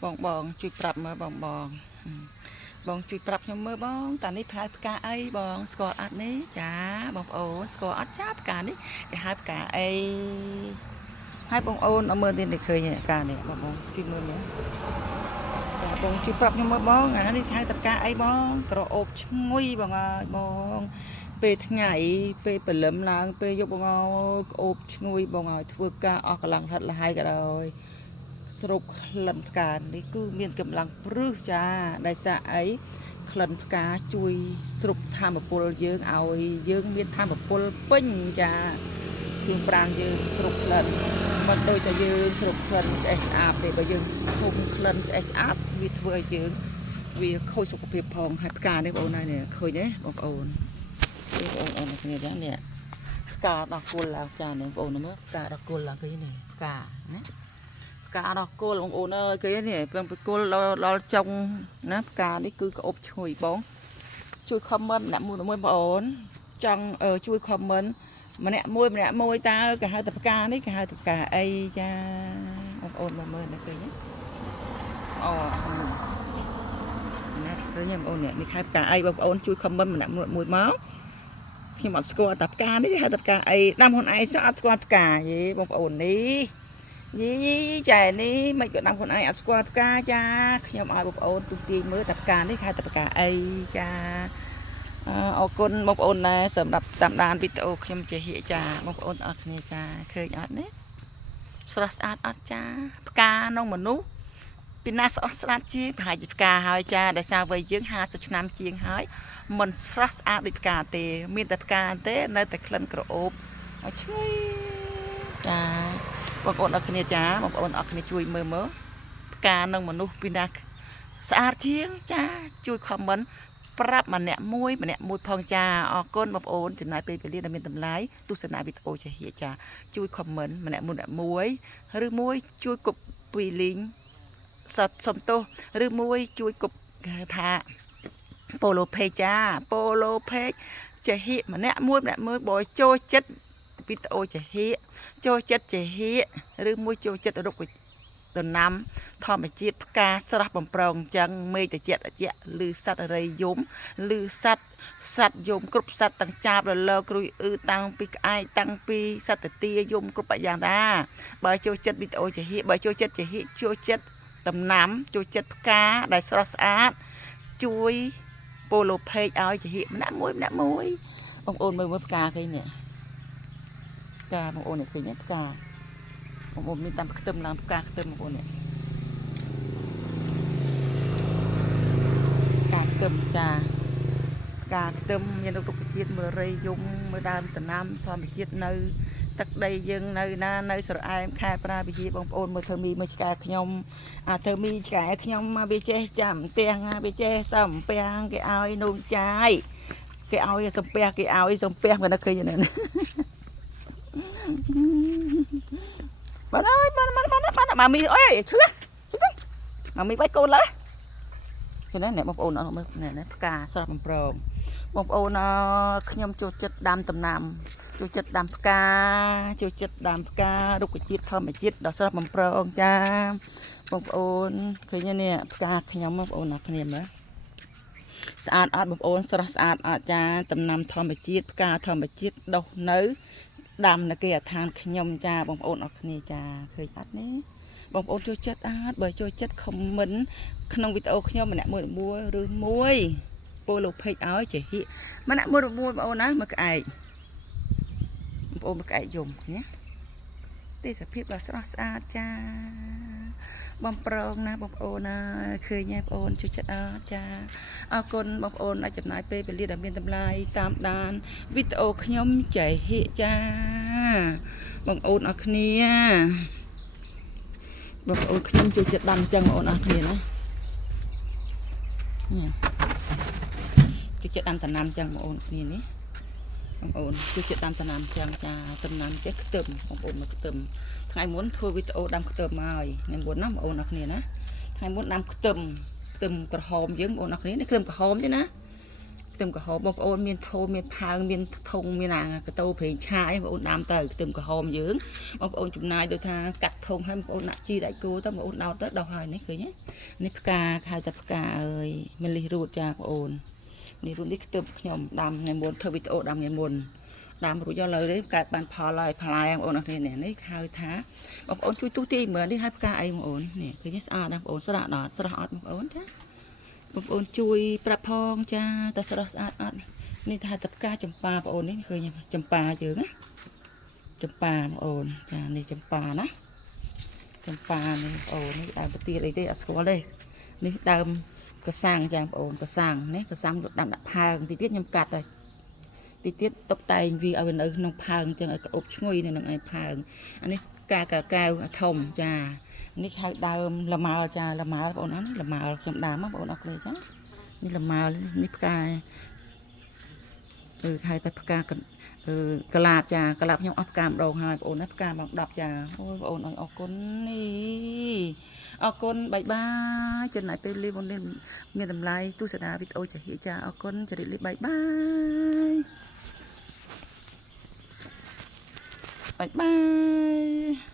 បងជួយប្រាប់មើលបងជួយប្រាប់ខ្ញុំមើលបងតានេះផ្កាផ្កាអីបងស្គាល់អត់នេះចាបងប្អូនស្គាល់អត់ចាផ្កានេះគេហៅផ្កាអីហើយបងប្អូនអត់មើលទៀតឃើញផ្កានេះបងជួយមើលមើលចាបងជួយប្រាប់ខ្ញុំមើលបងអានេះហៅផ្កាអីបងក្រអូបឈ្ងុយបងអើយបងពេលថ្ងៃពេលព្រលឹមឡើងពេលយប់បងអើយក្អូបឈ្ងុយបងអើយធ្វើការអស់កម្លាំងហិតលហើយក៏ដោយស្រូបក្លិនផ្កានេះគឺមានកម្លាំងព្រឹសចាដោយសារអីក្លិនផ្កាជួយស្រូបធម្មពលយើងឲ្យយើងមានធម្មពលពេញចាគឺប្រាំងយើងស្រូបក្លិនមិនដូចតែយើងស្រូបក្លិនឆ្អេះឆ្អាបទេបើយើងធុំក្លិនឆ្អេះឆ្អាបវាធ្វើឲ្យយើងវាខូចសុខភាពផងហើយផ្កានេះបងប្អូនណានេះឃើញទេបងប្អូនគ្នាយ៉ាងនេះផ្កាដល់គល់ឡើងចានេះបងប្អូនមើលផ្កាដល់គល់ឡើងឃើញនេះផ្កាណាផ្កាដល់គល់បងប្អូនអើយឃើញនេះពេលគល់ដល់ចុងណាផ្កានេះគឺក្អប់ឈ្ងុយបងជួយខមមិនម្នាក់មួយបងប្អូនចង់ជួយខមមិនម្នាក់មួយតើគេហៅតែផ្កានេះគេហៅតែផ្កាអីចាបងប្អូនមើលនេះឃើញទេអូណាឃើញបងប្អូននេះខែផ្កាអីបងប្អូនជួយខមមិនម្នាក់មួយមកខ្ញុំអត់ស្គាល់តែផ្កានេះហៅតែផ្កាអីដាំខ្លួនឯងសោះអត់ស្គាល់ផ្កាយេបងប្អូននេះយីចែនេះមិនក៏ដាំខ្លួនឯងអត់ស្គាល់ផ្កាចាខ្ញុំឲ្យបងប្អូនទូទាញមើលតែផ្កានេះហៅតែផ្កាអីចាអរគុណបងប្អូនណាសម្រាប់តាមដានវីដេអូខ្ញុំជាហៀចាបងប្អូនអរគ្នាចាឃើញអត់នេះស្រស់ស្អាតអត់ចាផ្កាក្នុងមនុស្សពីណាស្អស់ស្អាតជាងប្រហែលជាផ្កាហើយចាដោយសារវ័យយើង50ឆ្នាំជាងហើយមិនស្រស់ស្អាតដូចផ្កាទេមានតែផ្កាទេនៅតែក្លិនក្រអូបឲ្យឈ្ងុយចាបងប្អូនអរគ្នាចាបងប្អូនអរគ្នាជួយមើលផ្កានឹងមនុស្សពីណាស្អាតជាងចាជួយខមមិនប្រាប់ម្នាក់មួយផងចាអរគុណបងប្អូនចំណាយពេលវេលាដែលមានតម្លៃទស្សនាវីដេអូចាហៀចាជួយខមមិនម្នាក់មួយឬមួយជួយគប់ពីលីងសំទោសឬមួយជួយគប់ថាប៉ូឡូផេចាប៉ូឡូផេចាហៀម្នាក់មួយបើចូលចិត្តវីដេអូចាហៀចូលចិត្តចាហៀឬមួយចូលចិត្តរុក្ខដំណាំធម្មជាតិផ្កាស្រស់បំប្រងអញ្ចឹងមេឃត្រជាក់ឬសត្វរៃយំឬសត្វយំគ្រប់សត្វទាំងចាបរលើគ្រួយតាំងពីក្អែកតាំងពីសត្វទាយំគ្រប់យ៉ាងដែរបើចូលចិត្តវីដេអូចាហៀបើចូលចិត្តចាហៀចូលចិត្តដំណាំចូលចិត្តផ្កាដែលស្រស់ស្អាតជួយប៉ូឡូផេកឲ្យចាហៀម្នាក់មួយបងប្អូនមើលផ្កាឃើញនេះផ្កាបងប្អូនឃើញផ្កាបងប្អូនមានតាមខ្ទឹមឡើងផ្កាខ្ទឹមបងប្អូននេះផ្កាខ្ទឹមចាផ្កាខ្ទឹមមានរុក្ខជាតិមើលរៃយំមើលដើមដំណាំធម្មជាតិនៅទឹកដីយើងនៅណានៅស្រែមខេត្តប្រាវិហារបងប្អូនមើលធ្វើមីមើលឆ្កែខ្ញុំធ្វើមីឆ្កែខ្ញុំមកវាចេះចាំទាំងវាចេះសំពះគេឲ្យនោះចាយគេឲ្យសំពះមិននឹកឃើញណាបានអើយបានម៉ាមីអើយឈឺម៉ាមីបាច់កូនឡើយឃើញណាអ្នកបងប្អូនអត់មើលនេះផ្កាស្រស់បំប្រងបងប្អូនខ្ញុំចូលចិត្តដាំដំណាំចូលចិត្តដាំផ្កាចូលចិត្តដាំផ្ការុក្ខជាតិធម្មជាតិដ៏ស្រស់បំប្រងចាបងប្អូនឃើញនេះផ្កាខ្ញុំបងប្អូនអ្នកគ្នាមើលស្អាតអត់បងប្អូនស្រស់ស្អាតអត់ចាដំណាំធម្មជាតិផ្កាធម្មជាតិដុះនៅដាំនៅគេអាឋានខ្ញុំចាបងប្អូនអរគ្នាចាឃើញអត់នេះបងប្អូនចូលចិត្តអត់បើចូលចិត្តខមមិនក្នុងវីដេអូខ្ញុំម្នាក់មួយឬមួយប៉ូឡូផេកឲ្យចាហៀម្នាក់មួយបងប្អូនណាមើលក្អែកបងប្អូនមើលក្អែកយំណាទេសភាពដ៏ស្រស់ស្អាតចាបំប្រងណាបងប្អូនណាឃើញទេបងប្អូនជួយចិត្តអត់ចាអរគុណបងប្អូនដែលចំណាយពេលវេលាដែលមានតម្លៃតាមដានវីដេអូខ្ញុំចេះហៀចាបងប្អូនអរគ្នាបងប្អូនខ្ញុំជួយចិត្តដាំចឹងបងប្អូនអរគ្នាណាជួយចិត្តដាំដំណាំចឹងបងប្អូនគ្នានេះបងប្អូនជួយចិត្តដាំដំណាំចឹងចាដំណាំចេះខ្ទឹមបងប្អូនមកខ្ទឹមថ្ងៃមុនធ្វើវីដេអូដាំខ្ទឹមមកថ្ងៃមុនណាបងប្អូនអរគ្នាណាថ្ងៃមុនដាំខ្ទឹមក្រហមយើងបងប្អូនអរគ្នានេះខ្ទឹមក្រហមទេណា ตึมกระหอมบอกโอนเมียนโทเมียนพางเมียนทงเมียนางกระโตเพลงชายบอกโอนน้ำเตยตึมกระหอมยืงบอกโอนจุ่มนายโดยทางกัดทงให้บอกโอนหนักจีได้กูต้องบอกโอนเอาเตอดอกหอยนี่คือเนี้ยนี่ปกาใครแต่ปกาเอ้ยมันรีรูดจากโอนนี่รุ่นนี้ตึมขยมดำในบนเทวิตโอดำในบนดำรู้ย่อเลยได้การบันพอลอยพลายโอนอะไรเนี่ยนี่ข้าวท้าบอกโอนช่วยตู้ตีเหมือนที่ให้ปกาไอ้บอกโอนเนี่ยคือเนี้ยดำโอนสระดอดสระออดบอกโอนท้าบอกโอนช่วยประพองจ้าแต่สระออดนี่ถ้าตับกาจำปาบอกโอนนี่คือยังจำปาเยอะนะจำปาบอกโอนจ้านี่จำปานะจำปานี่โอนนี่ดาวปฏิอะไรได้อัศวะเลยนี่ดาวกระสังจ้าบอกโอนกระสังนี่กระสังดำดับพางติดยำกัดเลยติดตบไตวีเอาเป็นน้องพางจังไอ้อบช่วยเนี่ยน้องไอ้พางอันนี้กากาวทมจ้านี่ข้าวดาวละมาจ้าละมาบอกนั้นละมาจำดามาบอกนักเลยจ้านี่ละมานี่กายใครแต่ปากกากันกระลาบจ้ากระลาบยังอับกามเราหายโอนอับกามดับจ้าโอ้ยโอนออกคนนี่ออกคนบายบายจนไหนไปเรียบนเล่นเมียทำลายตู้สดาวิทโอจะเหี่ยจ้าออกคนจะได้เรียบบายบายบายบาย